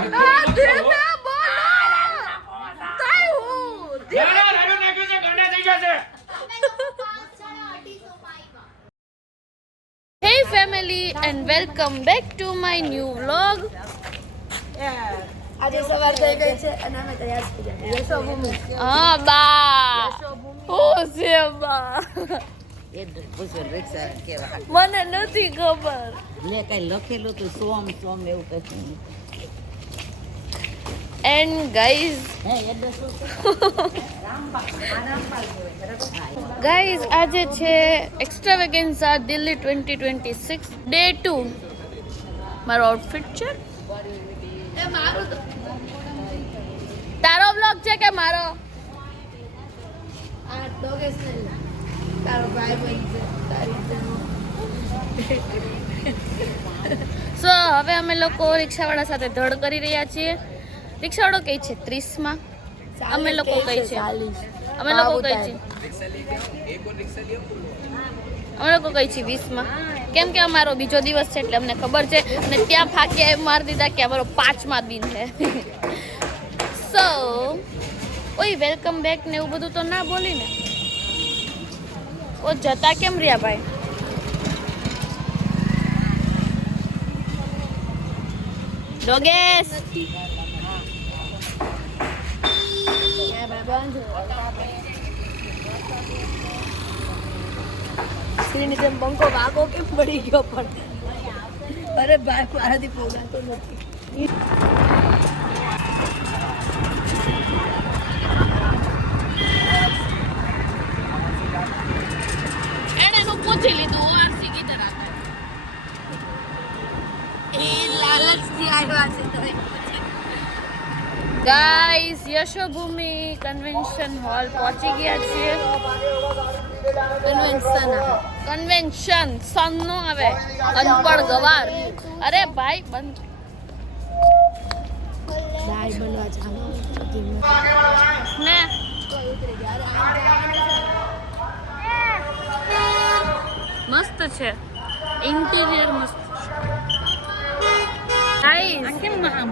Hey family and welcome back to my new vlog. આજે સવાર થઈ ગઈ છે અને અમે તૈયાર થઈ ગયા યશોભૂમિ. હા બા હું છે બા એ પૂછો રિક્ષા કેવા મને નથી ખબર. લે કઈ લખેલું તું સોમ સોમ એવું કશું And guys હે એડ્રેસ guys આજે છે એક્સ્ટ્રાવેગન્સા દિલ્હી 2026 ડે 2. મારો આઉટફિટ છે એ મારું તારો બ્લોગ છે કે મારો? આ ડોગેસ ને તારો ભાઈ બહેન છે તારી સો હવે અમે લોકો રિક્ષાવાળા સાથે ધડ કરી રહ્યા છીએ. રિક્ષાવાળો કઈ છે 30 માં, અમે લોકો કઈ છે 20 માં, કેમ કે અમારો બીજો દિવસ છે એટલે અમને ખબર છે અને ત્યાં ફાંક્યા એમ મારી દીધા કે અમારો 5મા દિન છે. સો ઓય વેલકમ બેક ને એવું બધું તો ના બોલી ને. ઓ જતા કેમ રહ્યા ભાઈ? ડોગેસ સ્ત્રીની જેમ બંકો વાગો કેમ પડી ગયો પણ અરે ભાઈ મારાથી પોગાતો નથી. એને નું પૂછી લીધું આરસી કી તરહ એ લાલચથી આવ્યા છે તો ગાઈસ યશોભૂમિ કન્વેન્શન હોલ પહોંચી ગયા છીએ. કન્વેન્શન સન નો આવે અનપડ ગવાર. અરે ભાઈ બંધ ચાય બનવા જવાનું ને મસ્ત છે ઇન્ટિરિયર મસ્ત.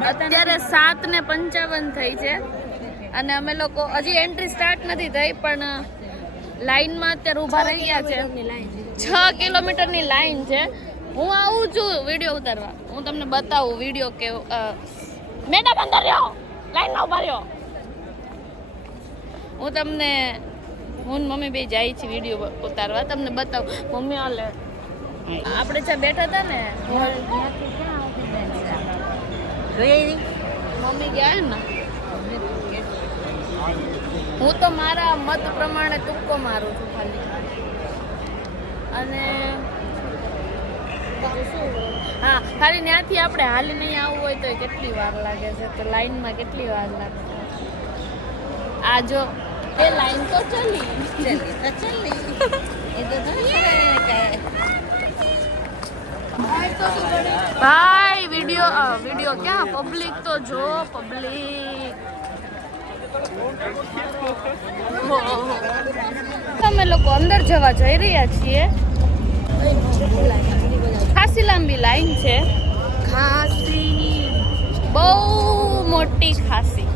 અત્યારે 7:55 થઈ છે અને અમે લોકો હજી એન્ટ્રી સ્ટાર્ટ નથી થઈ પણ લાઈનમાં અત્યારે ઊભા રહી ગયા છે. 6 કિલોમીટરની લાઈન છે. હું આવું છું વિડીયો ઉતારવા. હું તમને બતાવું વિડીયો કે મેડમ અંદર રહ્યો લાઈનમાં ઊભા રહ્યો. હું તમને હું મમ્મી બે જાય છે વિડીયો ઉતારવા. તમને બતાવું. મમ્મી હાલે આપણે ત્યાં બેઠા હતા ને મમ્મી ગયા ને. હું તો મારા મત પ્રમાણે તુક્કો મારું છું ખાલી. અને હા ખાલી ત્યાંથી આપણે હાલી નહીં આવવું હોય તો કેટલી વાર લાગે છે. તો લાઈનમાં કેટલી વાર લાગે. આ જો તે લાઈન તો ચલી એ તો ભાઈ વિડિયો ક્યાં પબ્લિક તો જો પબ્લિક. અમે લોકો અંદર જવા જઈ રહ્યા છીએ. ખાસી લાંબી લાઈન છે. ખાસી બહુ મોટી ખાસી.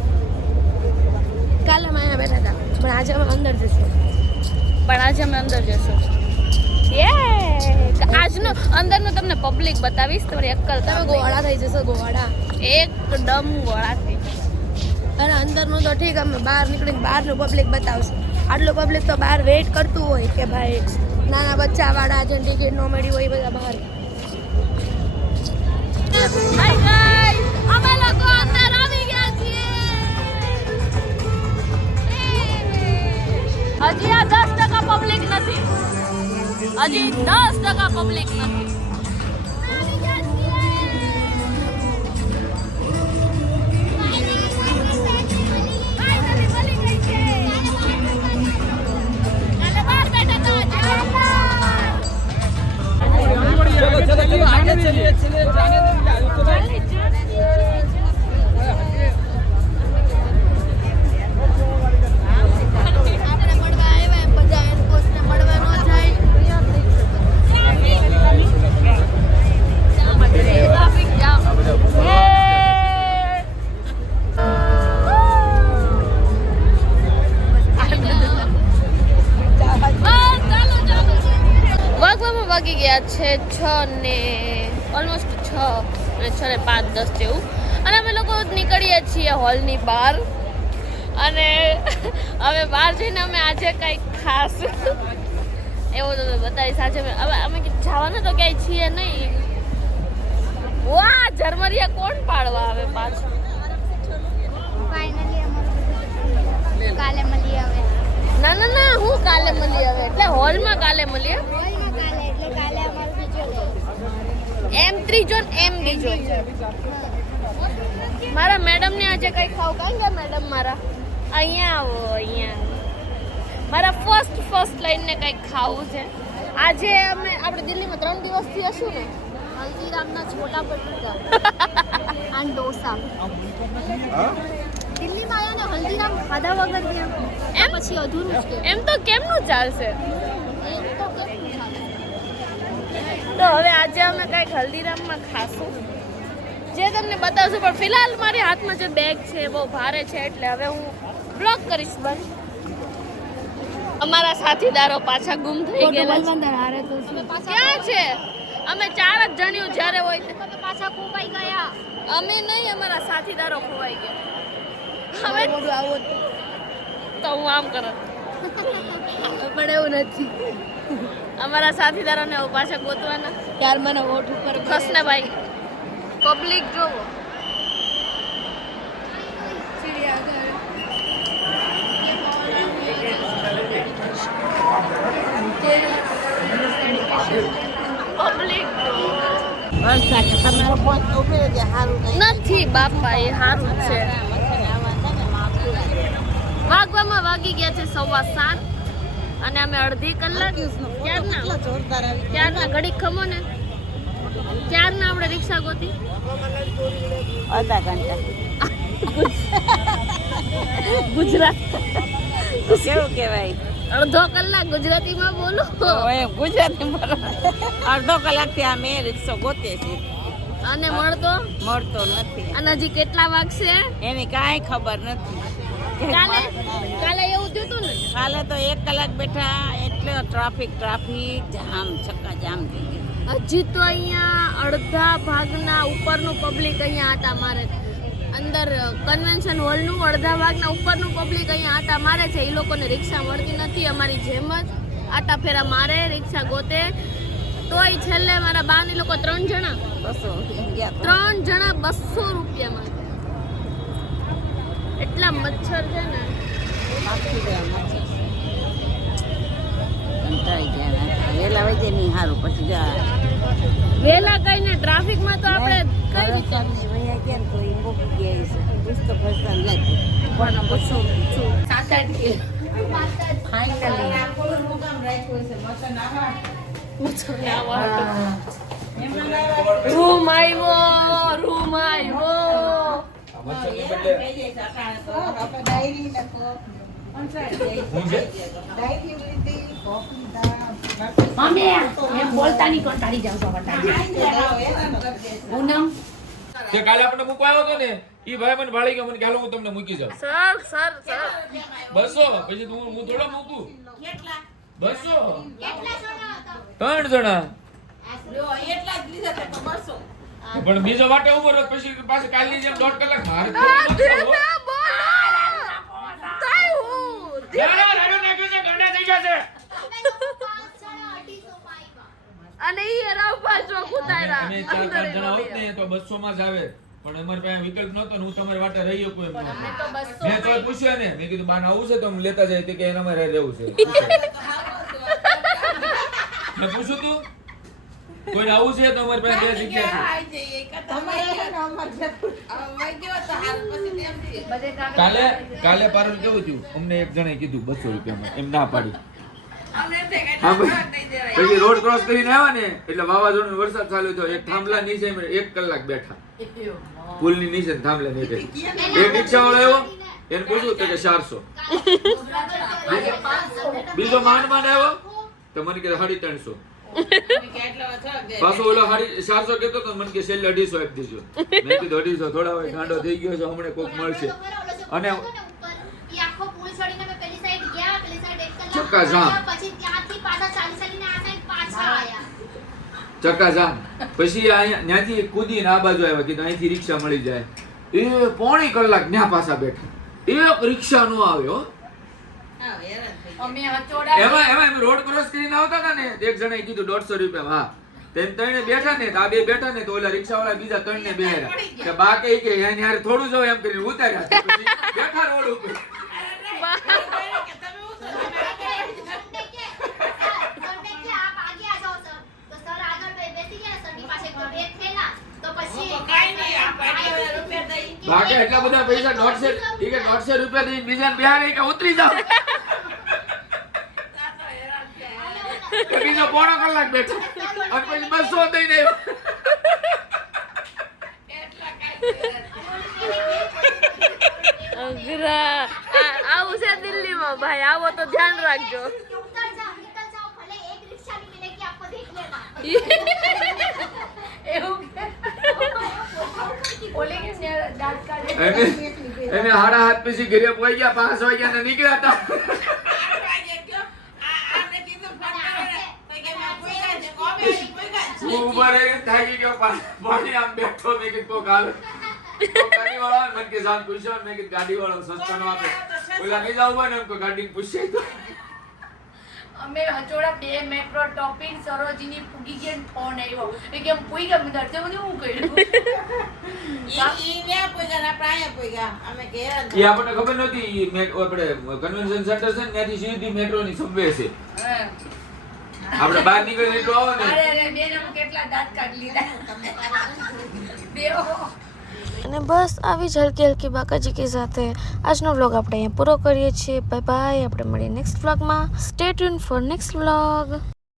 કાલે અમે અહીંયા બેઠા હતા પણ આજે અમે અંદર જઈશું. આજનું અંદરનું તમને પબ્લિક બતાવીશ. તમારી અક્કલ તમે ગોળા થઈ જશો ગોળા એકદમ ગોળા થઈ. અને અંદરનું તો ઠીક અમે બહાર નીકળીને બહારનું પબ્લિક બતાવશું. આટલું પબ્લિક તો બહાર વેઇટ કરતું હોય કે ભાઈ નાના બચ્ચાવાળા જેને ટિકિટ ન મળી હોય એ બધા બહાર. હાય ગાઈસ અમે લોકો અંદર આવી ગયા છીએ. હજી આ 10% પબ્લિક નથી. હજી 10% પબ્લિક નથી. चलिए जाने दीजिए ગયા છે 6 ને ઓલમોસ્ટ 6 અને 6 ને 5, 10 જેવું, અને અમે લોકો નીકળીએ છીએ હોલની બહાર. અને હવે બહાર જઈને અમે આજે કંઈક ખાસ એવું તો બતાવીશ. આજે હવે અમે જવાના તો ક્યાંય છીએ નહીં. વાહ, ઝરમરિયા કોણ પાડવા આવે પાછું? ફાઇનલી અમારું કાલે મળીએ હવે. ના ના ના, હું કાલે મળીએ હવે એટલે હોલમાં કાલે મળીએ. હોલમાં કાલે એટલે કાલે અમારું બીજો એમ ત્રીજો ને એમ બીજો. મારા મેડમ ને આજે કઈ ખાવ કાંઈ ગયા મેડમ મારા? અહીંયા આવો, અહીંયા મારા ફર્સ્ટ લઈને કંઈક ખાવું છે. આજે આપણે દિલ્હીમાં 3 દિવસથી હશું ને. હલ્દીરામના છોલા ભટુરા અને ડોસા. દિલ્હીમાં આવ્યા ને હલ્દીરામ ખાધા વગર ગયા એમ પછી અધૂરું જ કે એમ તો કેમનું ચાલશે? એમ તો કેટલું ચાલે. તો હવે આજે અમે કંઈક હલ્દીરામમાં ખાશું, જે તમને બતાવશું. પણ ફિલહાલ મારી હાથમાં જે બેગ છે બહુ ભારે છે, એટલે હવે હું બ્લોક કરીશ બંધ. અમારા સાથીદારો પાછા ગુમ થઈ ગયેલા છે. હારે તો ક્યાં છે? અમે 4 જ જણ્યું જ્યારે હોય તમે પાછા ખોવાઈ ગયા. અમે નહીં, અમારા સાથીદારો ખોવાઈ ગયા. હવે મોઢું આવું તો હું આમ કરું. પણ એવું નથી. અમારા સાથીદારોને હવે પાછા ગોતવાના. યાર મને હોઠ ઉપર ખસને ભાઈ, પબ્લિક જોવો. પબ્લિક વરસાદ તમારો ફોન ઉભેલો છે સારું નહીં. નથી બાપા, એ સારું છે. વાગવામાં વાગી ગયા છે 7:15 અને અમે અડધી કલાક ક્યારના ઘડીક ખમો ને ક્યારના આપણે રિક્ષા ગોતી. અડધા ઘંટા ગુજરાત કેવું કહેવાય? અડધો કલાક ગુજરાતીમાં બોલો. હવે ગુજરાતી બોલો. અડધો કલાકથી આ મેં રિક્ષો ગોતે છે, અને મળતો મળતો નથી. અને હજી કેટલા વાગશે એની કાંઈ ખબર નથી. કાલે એવું થયું હતું ને. કાલે તો 1 કલાક બેઠા એટલે ટ્રાફિક જામ ચક્કાજામ થઈ ગયું. હજી તો અહીંયા અડધા ભાગના ઉપરનું પબ્લિક અહીંયા આટા મારે. અંદર કન્વેન્શન હોલનું અડધા ભાગના ઉપરનું પબ્લિક અહીંયા આટા મારે છે. એ લોકોને રિક્ષા મળતી નથી, અમારી જેમ જ આટા ફેરા મારે, રિક્ષા ગોતે. તોય છેલ્લે મારા બાની લોકો 3 જણા 200 રૂપિયા માંગે. એટલા મચ્છર છે ને. વેલા વજે નહીં સારું. પછી જા વેલા કઈને ટ્રાફિકમાં તો આપણે કઈ રીતે કેમ તો એ મૂકી ગયા છે. પુસ્તક ભરતા નથી પણ પૂછું રૂમ આવ્યો. તે કાલે આપણે મૂકવા આવ્યો હતો ને, ઈ ભાઈ મને ભાળી ગયો. મને કે હાલો હું તમને મૂકી જાઉં. સર 200 પછી હું થોડો મૂકું. 200 3 જણા પણ બીજો વાટે ઉભો રહ્યો. પછી પાછું કાલની જેમ 1.5 કલાક મારે અને ઈ રાવ પાછો કુતાયરા અમે 4-5 જણા હોત ને તો 200 માં જ આવે. પણ અમારી પાસે વિકલ્પ નહોતો ને હું તમારી વાટે રહી ગયો. કોઈ મેં તો પૂછ્યું ને, મેં કીધું બાને આવું છે તો હું લેતા જાય. કે એના મારે રહેવું છે. મેં પૂછ્યું તું કોઈને આવું છે તો અમારી પાસે 2 જગ્યા છે. કાલે પારુલ કેવું થયું, અમને એક જણે કીધું 200 રૂપિયામાં, એમ ના પાડી. પછી રોડ ક્રોસ કરીને આવ્યા ને એટલે વાવાઝોડું વરસાદ ચાલુ થયો. એક થાંભલા નીચે 1 કલાક બેઠા, પુલની નીચે થાંભલા નીચે. એક રિક્ષા વાળો આવ્યો, એને પૂછ્યું તો કે 400. બીજો માંડ આવ્યો તો મને કે 350. પાછો ઓલો 400 કેતો તો મને કે છેલ્લે 250 આપી દેજો. મેં કીધું 250 થોડા હોય, ગાંડો થઈ ગયો છે, હમણાં કોક મળશે. અને આખો પુલ છોડીને અમે પેલી સાઈડ ગયા, પેલી સાઈડ 1 કલાક ચક્કા જામ. પછી ત્યાંથી પાછા ચાલી ચાલીને આ સાઈડ પાછા આયા. ચક્કાજામ. પછી અહીંયા ત્યાંથી કૂદીને આ બાજુ આવ્યા કે અહીંથી રિક્ષા મળી જાય. એ પોણી કલાક ત્યાં પાછા બેઠા. એક રિક્ષા નો આવે હો. એમાં રોડ ક્રોસ કરીને આવતા હતા ને, એક જણાએ કીધું 150 રૂપિયા. હા, તેમ ત્રણે બેઠા ને, આ બે બેઠા ને, તો ઓલા રિક્ષાવાળા બીજા ત્રણને બેહાર્યા કે બા કે એની હારે થોડું જાવ એમ કરીને ઉતાર્યા. પછી બેઠા રોડ ઉપર. બાકી એટલા બધા પૈસા 150 રૂપિયા દઈને બીજાને બેહારે કે ઉતરી જાવ. બીજો પોણો કલાક બેઠો અને પછી 200 દઈને અઘરા. આવું છે દિલ્હીમાં ભાઈ, આવો તો ધ્યાન રાખજો. એને હાડા હાથ પછી ઘરે પહોંચી ગયા, 5 વાગ્યા ને નીકળ્યા હતા. હું ઉભા રહીને થાકી ગયો, પાણી આમ બેઠો. મેં કીધું કોક આવે. ગાડીવાળા મને કે જાન પૂછ્યો, મેં કીધું ગાડીવાળો સસ્તો નો આપે. ઓલા નહીં જાવ ને એમ ગાડી પૂછે તો અમે હચોડા 2 મેટ્રો ટોપિંગ સરોજીની પૂગી ગયા ને ફોન આવ્યો એ કે પૂઈ ગયા મેં દર્દે મને હું કર્યું એ આપણને ખબર નહોતી. આપણે કન્વેન્શન સેન્ટર છે ને ત્યાંથી સીધી મેટ્રોની સબવે છે. આપણે બહાર નીકળીને એટલું આવો ને. અરે બેન અમે કેટલા દાંત કાઢી લીધા બેઓ. અને બસ આવી જ હલકી હલકી બાકાજી સાથે આજનો વ્લોગ આપણે અહીંયા પૂરો કરીએ છીએ. Bye bye. આપણે મળીએ નેક્સ્ટ વ્લોગમાં. Stay tune four next vlog.